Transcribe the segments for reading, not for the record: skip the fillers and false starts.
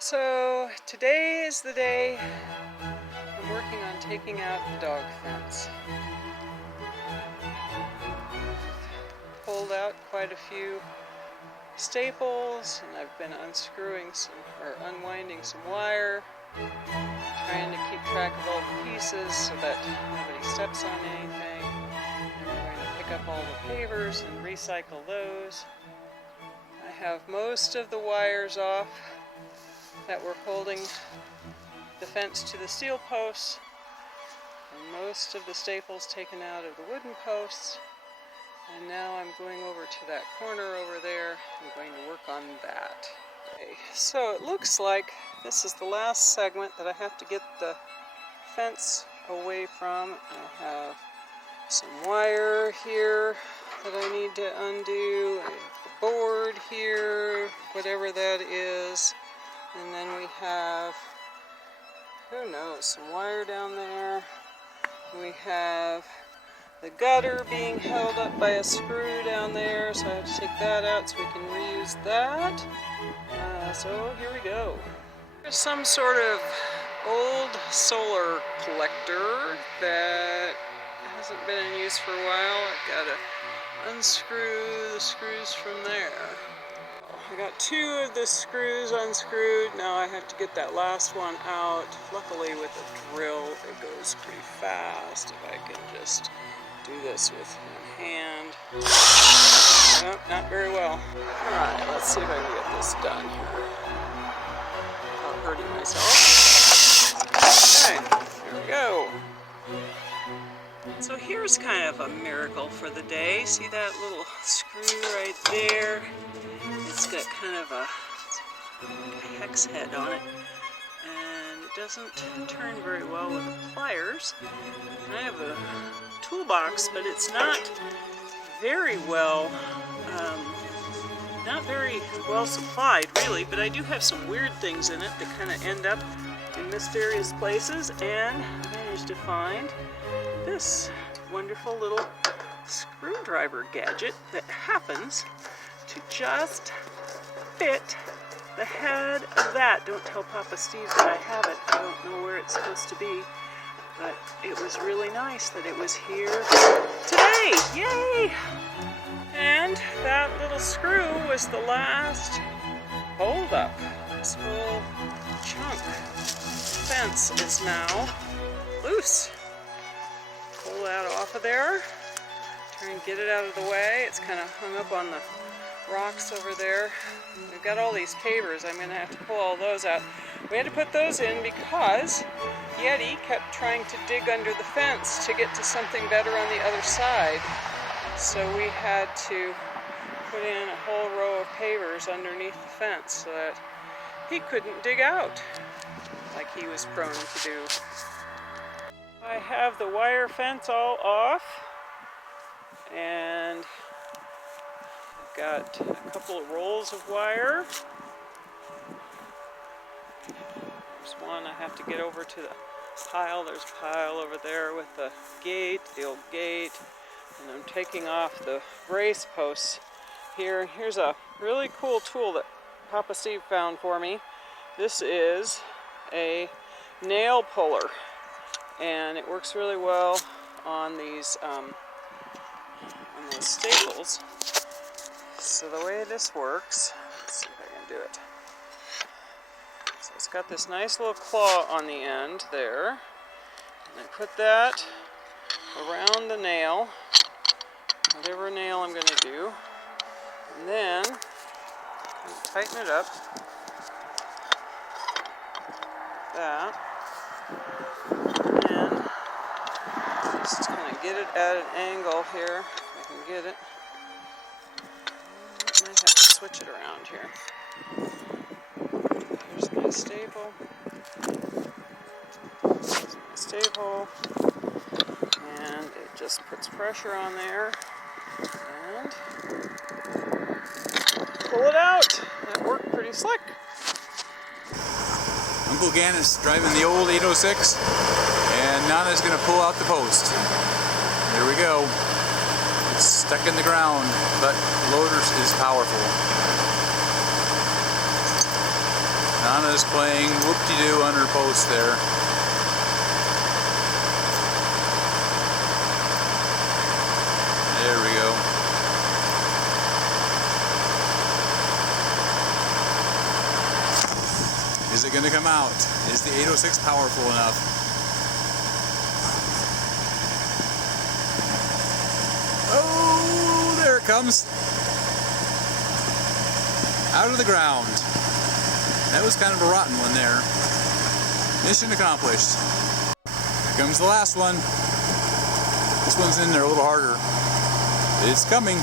So today is the day I'm working on taking out the dog fence. Pulled out quite a few staples, and I've been unwinding some wire, trying to keep track of all the pieces so that nobody steps on anything. And we're going to pick up all the pavers and recycle those. I have most of the wires off that were holding the fence to the steel posts, and most of the staples taken out of the wooden posts. And now I'm going over to that corner over there. I'm going to work on that. Okay, so it looks like this is the last segment that I have to get the fence away from. I have some wire here that I need to undo, I have the board here, whatever that is. And then we have, who knows, some wire down there. We have the gutter being held up by a screw down there, so I have to take that out so we can reuse that. So here we go. There's some sort of old solar collector that hasn't been in use for a while. I've got to unscrew the screws from there. I got two of the screws unscrewed. Now I have to get that last one out. Luckily with a drill it goes pretty fast if I can just do this with one hand. Nope, not very well. Alright, let's see if I can get this done here without hurting myself. Okay, here we go. So here's kind of a miracle for the day. See that little screw right there? It's got kind of a hex head on it, and it doesn't turn very well with the pliers. And I have a toolbox, but it's not very well supplied, really. But I do have some weird things in it that kind of end up in mysterious places, and I managed to find this wonderful little screwdriver gadget that happens to just fit the head of that. Don't tell Papa Steve that I have it. I don't know where it's supposed to be, but it was really nice that it was here today. Yay! And that little screw was the last hold up. This whole chunk fence is now loose. Pull that off of there. Try and get it out of the way. It's kind of hung up on the rocks over there. We've got all these pavers. I'm going to have to pull all those out. We had to put those in because Yeti kept trying to dig under the fence to get to something better on the other side. So we had to put in a whole row of pavers underneath the fence so that he couldn't dig out like he was prone to do. I have the wire fence all off, and I've got a couple of rolls of wire. There's one I have to get over to the pile. There's a pile over there with the gate, the old gate, and I'm taking off the brace posts here. Here's a really cool tool that Papa Steve found for me. This is a nail puller, and it works really well on these staples. So the way this works, let's see if I can do it. So it's got this nice little claw on the end there, and I put that around the nail, whatever nail I'm going to do, and then kind of tighten it up, like that, and just kind of get it at an angle here, if I can get it. I might have to switch it around here. Here's my staple. Here's my staple. And it just puts pressure on there. And pull it out. That worked pretty slick. Uncle Gan is driving the old 806, and Nana's going to pull out the post. There we go. It's stuck in the ground, but the loader is powerful. Nana's playing whoop-de-doo on her post there. There we go. Is it going to come out? Is the 806 powerful enough? Oh, there it comes. Out of the ground. That was kind of a rotten one there. Mission accomplished. Here comes the last one. This one's in there a little harder. It's coming.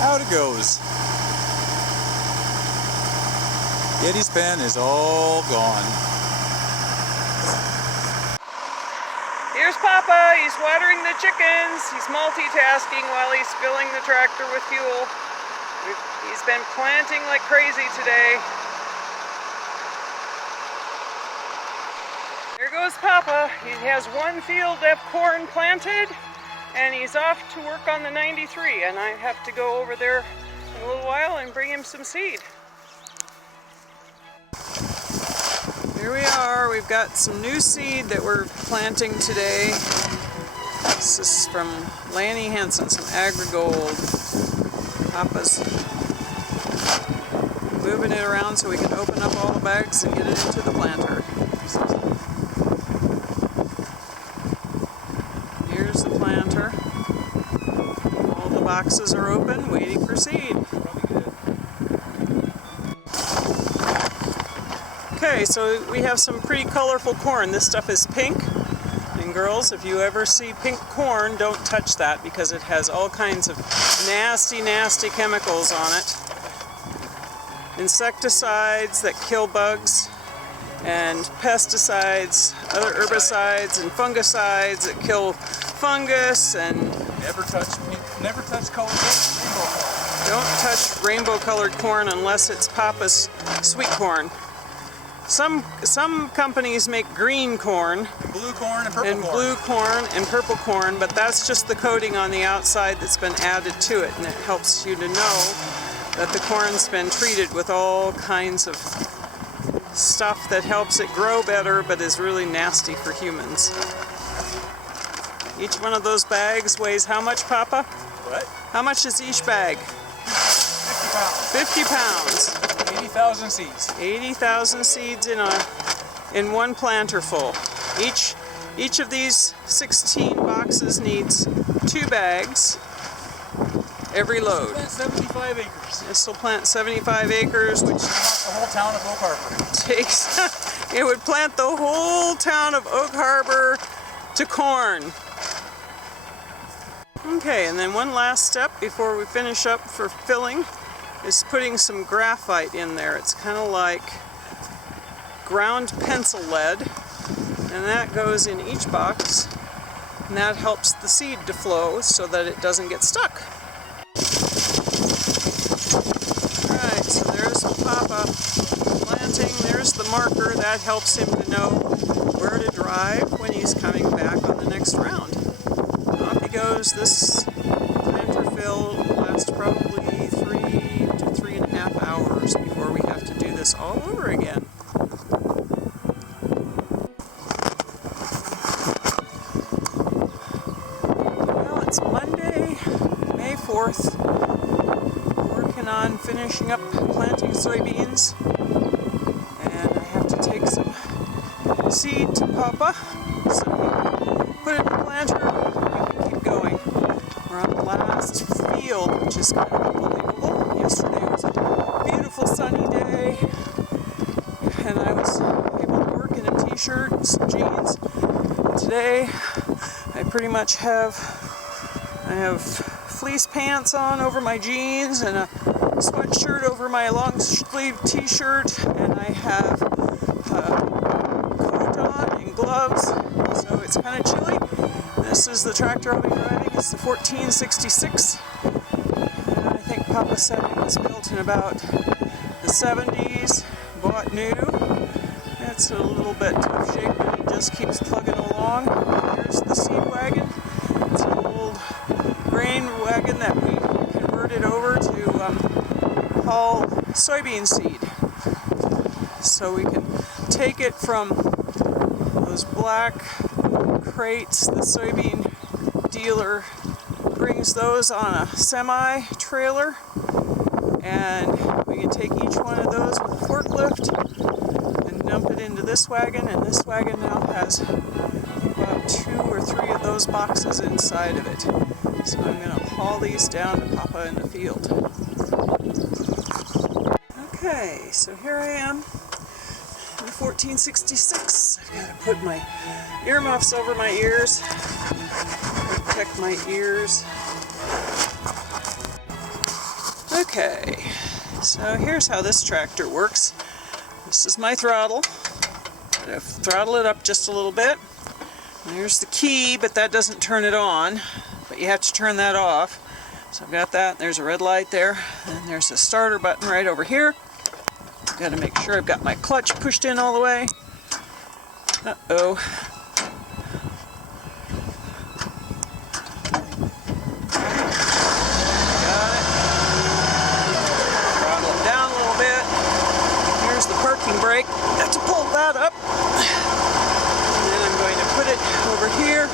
Out it goes. Yeti's pen is all gone. Here's Papa. He's watering the chickens. He's multitasking while he's filling the tractor with fuel. He's been planting like crazy today. There goes Papa. He has one field of corn planted, and he's off to work on the 93. And I have to go over there in a little while and bring him some seed. Here we are. We've got some new seed that we're planting today. This is from Lanny Henson, some AgriGold. Papa's moving it around so we can open up all the bags and get it into the planter. Here's the planter. All the boxes are open, waiting for seed. Okay, so we have some pretty colorful corn. This stuff is pink. And girls, if you ever see pink corn, don't touch that because it has all kinds of nasty, nasty chemicals on it. Insecticides that kill bugs, and pesticides, other herbicides and fungicides that kill fungus, and Never touch colored rainbow corn. don't touch rainbow colored corn unless it's Papa's sweet corn. Some companies make green corn, Blue corn and purple and corn. blue corn and purple corn, but that's just the coating on the outside that's been added to it, and it helps you to know that the corn's been treated with all kinds of stuff that helps it grow better but is really nasty for humans. Each one of those bags weighs how much, Papa? What? How much is each bag? 50 pounds. 50 pounds. 80,000 seeds. 80,000 seeds in one planter full. Each of these 16 boxes needs 2 bags every load. Plant 75 acres. This will plant 75 acres, which The whole town of Oak Harbor. takes, it would plant the whole town of Oak Harbor to corn. Okay, and then one last step before we finish up for filling is putting some graphite in there. It's kind of like ground pencil lead, and that goes in each box, and that helps the seed to flow so that it doesn't get stuck. Alright, so there's Papa planting. There's the marker. That helps him to know where to drive when he's coming back on the next round. Off he goes. This planter fill will last probably 3 to 3.5 hours before we have to do this all over again. Well, it's Monday, May 4th. Working on finishing up planting soybeans. And I have to take some seed to Papa. So put it in the planter and we can keep going. We're on the last field, which is kind of unbelievable. Yesterday was a beautiful sunny day, and I was able to work in a t-shirt and some jeans. Today, I pretty much have fleece pants on over my jeans and a sweatshirt over my long sleeve t-shirt, and I have a coat on and gloves, so it's kind of chilly. This is the tractor I'll be driving. It's the 1466, and I think Papa said it was built in about the 70s, bought new. It's a little bit tough shape, but it just keeps plugging along. Here's the seed wagon. It's an old grain wagon that we converted over to call soybean seed. So we can take it from those black crates. The soybean dealer brings those on a semi-trailer, and we can take each one of those with a forklift and dump it into this wagon, and this wagon now has about 2 or 3 of those boxes inside of it. So I'm going to haul these down to Papa in the field. Okay, so here I am in 1466. I've got to put my earmuffs over my ears, protect my ears. Okay, so here's how this tractor works. This is my throttle. I'm going to throttle it up just a little bit. And there's the key, but that doesn't turn it on. But you have to turn that off. So I've got that. There's a red light there. And there's a starter button right over here. Got to make sure I've got my clutch pushed in all the way. Uh-oh. Got it. Throttle it down a little bit. Here's the parking brake. I have to pull that up. And then I'm going to put it over here.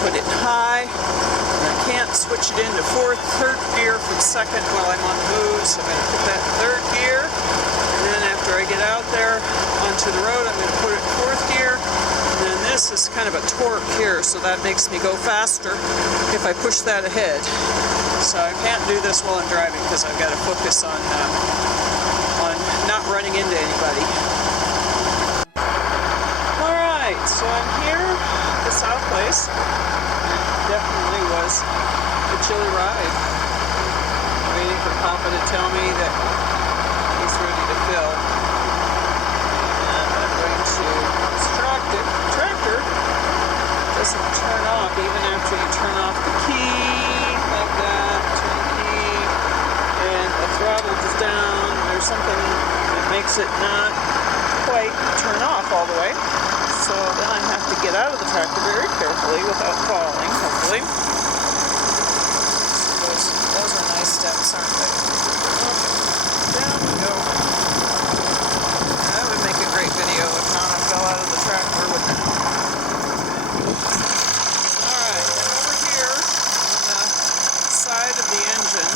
Put it high. And I can't switch it into third gear from second while I'm on the move, so I'm going to put that in third gear. And then after I get out there onto the road, I'm going to put it in fourth gear. And then this is kind of a torque here, so that makes me go faster if I push that ahead. So I can't do this while I'm driving because I've got to focus on not running into anybody. Alright, so I'm here at the South Place. It definitely was a chilly ride. I'm waiting for Papa to tell me that he's ready to fill. And I'm going to extract it. The tractor doesn't turn off even after you turn off the key, like that, turn the key, and the throttle is down. There's something that makes it not quite turn off all the way. So then I have to get out of the tractor very carefully without falling, hopefully. So those are nice steps, aren't they? Okay, down we go. That would make a great video if Nana fell out of the tractor, wouldn't it? Alright, then over here on the side of the engine,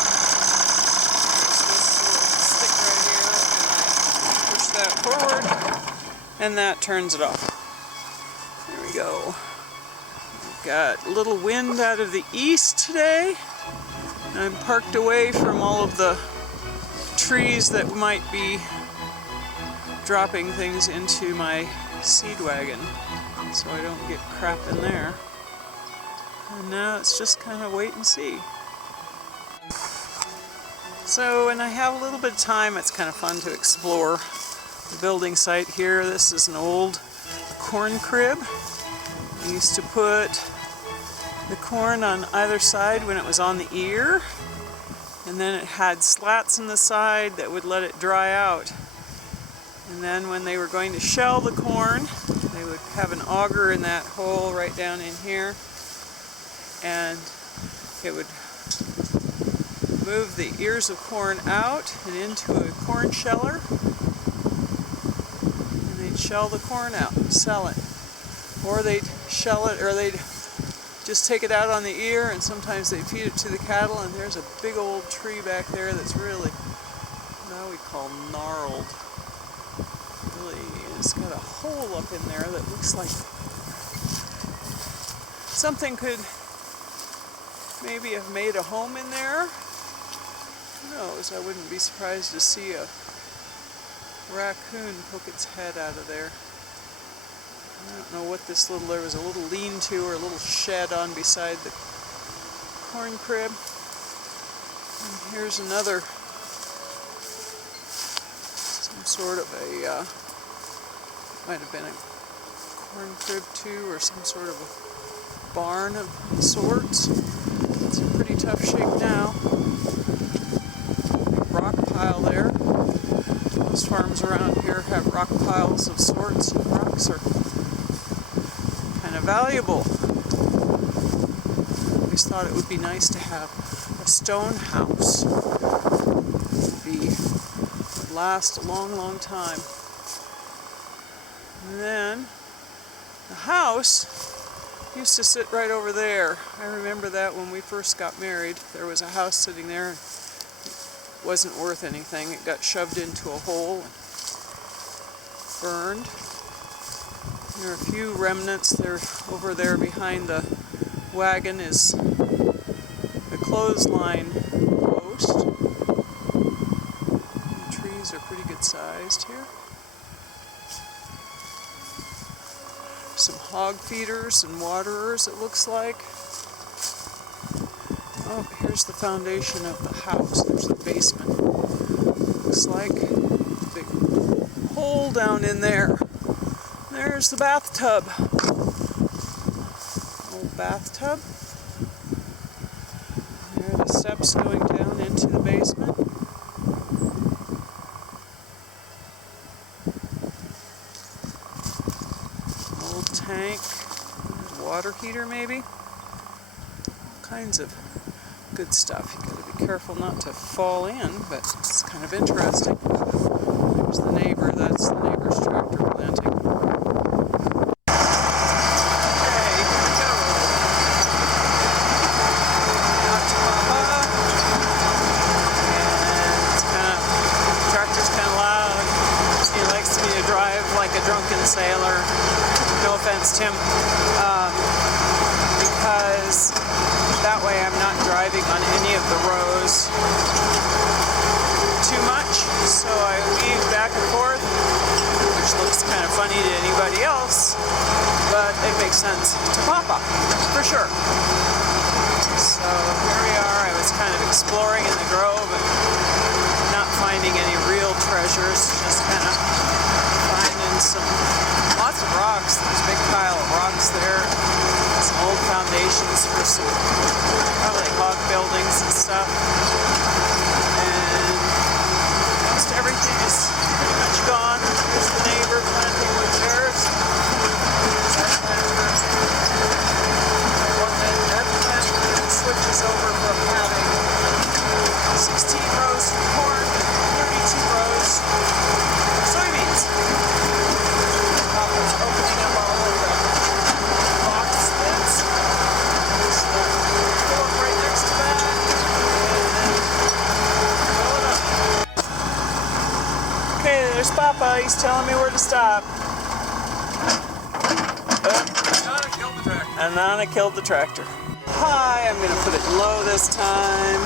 there's this little stick right here, and I push that forward, and that turns it off. There we go. We've got a little wind out of the east today. I'm parked away from all of the trees that might be dropping things into my seed wagon, so I don't get crap in there. And now it's just kind of wait and see. So when I have a little bit of time, it's kind of fun to explore the building site here. This is an old corn crib. I used to put the corn on either side when it was on the ear, and then it had slats in the side that would let it dry out. And then when they were going to shell the corn, they would have an auger in that hole right down in here, and it would move the ears of corn out and into a corn sheller, and they'd shell the corn out and sell it. Or they'd shell it, or they'd just take it out on the ear, and sometimes they'd feed it to the cattle. And there's a big old tree back there that's really, what we call gnarled. Really, it's got a hole up in there that looks like something could maybe have made a home in there. Who knows? I wouldn't be surprised to see a raccoon poke its head out of there. I don't know what this little, there was a little lean-to or a little shed on beside the corn crib. And here's another, some sort of a, might have been a corn crib too, or some sort of a barn of sorts. It's in pretty tough shape now. Big rock pile there. Most farms around here have rock piles of sorts, and rocks are kind of valuable. I always thought it would be nice to have a stone house. It would be last a long, long time. And then the house used to sit right over there. I remember that when we first got married. There was a house sitting there. It wasn't worth anything. It got shoved into a hole and burned. There are a few remnants there. Over there behind the wagon is the clothesline post. The trees are pretty good sized here. Some hog feeders and waterers, it looks like. Oh, here's the foundation of the house. There's the basement. Looks like a big hole down in there. There's the bathtub. Old bathtub. There are the steps going down into the basement. Old tank. Water heater maybe. All kinds of good stuff. You gotta be careful not to fall in, but it's kind of interesting. There's the neighbor. That's the neighbor's tractor planting. Drunken sailor, no offense Tim, because that way I'm not driving on any of the rows too much, so I weave back and forth, which looks kind of funny to anybody else, but it makes sense to Papa, for sure. So here we are. I was kind of exploring in the grove and not finding any real treasures, just kind of lots of rocks. There's a big pile of rocks there. Some old foundations for some probably hog buildings and stuff. And most everything is pretty much gone. There's the neighbor planting with chairs. That planter switches over from having 16 rows for corn to 32 rows for soybeans. Opening up all of the box lids. There's the door right next to that. And fill it up. Okay, there's Papa. He's telling me where to stop. And Nana killed the tractor. Hi, I'm going to put it low this time.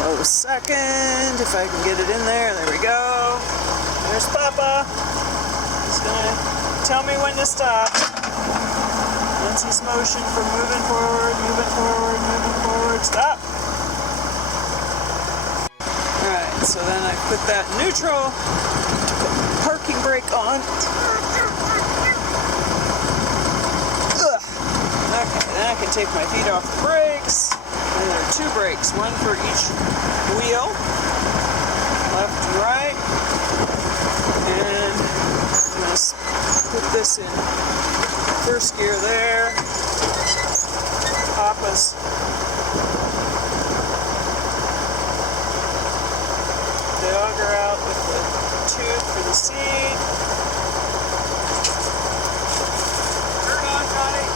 Low second, if I can get it in there. There we go. There's Papa. He's going to tell me when to stop. That's his motion for moving forward, stop. Alright, so then I put that neutral, put the parking brake on. Okay, then I can take my feet off the brakes. And there are two brakes, one for each wheel, left and right. And I'm going to put this in first gear there. Papa's the auger out with the tube for the seed. Turn on, Connie.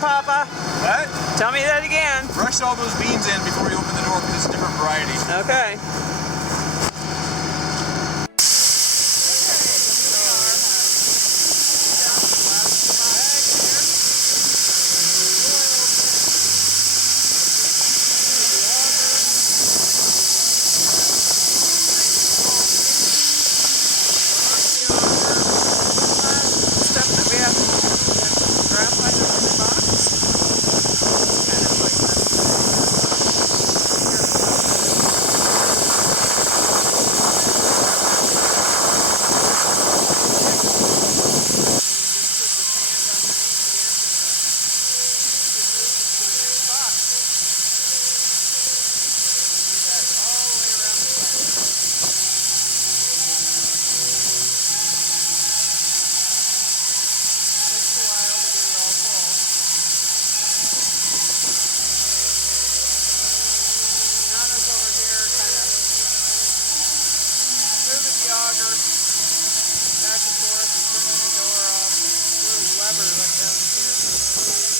Papa. What? Tell me that again. Brush all those beans in before you open the door because it's a different variety. Okay. Stuff that we have graphite in the box. Kind of like that. auger back and forth and turning the door off. There's a little lever right down here.